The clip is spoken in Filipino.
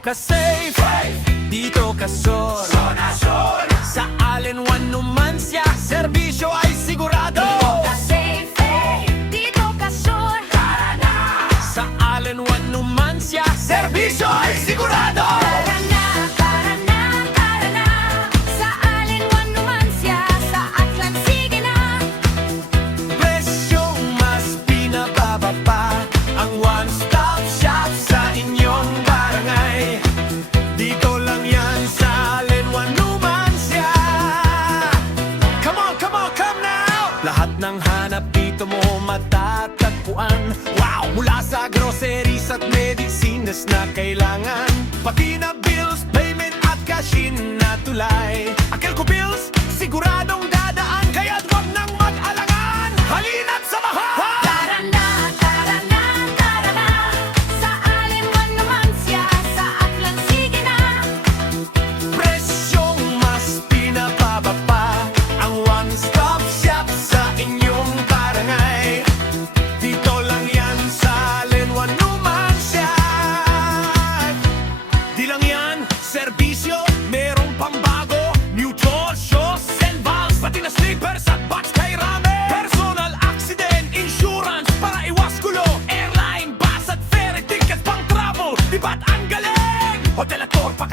ka safe, dito ka sure. Sa all-in-one Numancia, serbisyo ay sigurado. Dito ka sure. Sa all-in-one Numancia, serbisyo ay sigurado. Tara na, tara na, tara na. Sa all-in-one Numancia, sa Aklan, sige na. Presyong mas pinababa pa, ang one-stop shop sa inyong barangay. Dito lang yan sa all-in-one Numancia. Come on, come on, come now! Lahat ng hanap dito mo matatagpuan. Wow! Mula sa groceries at medicines na kailangan, pati na bills, payment at cashin na tulay. Akil ko bills, siguradong dadaan, kaya't wag nang mag-alangan. Halina't samahan! Tara na, tara na, tara na. Sa all-in-one Numancia, sa Aklan, sige na. Presyong mas pinababa pa, ang one-stop shop sa inyong barangay. Dito lang yan sa all-in-one Numancia. Di lang yan, serbisyo, merong pambago, new shows and valves, pati na sleepers at box kay Rame. Personal accident insurance para iwas gulo, airline, bus at ferry tickets pang travel. Di ba't ang galing? Hotel at tour pa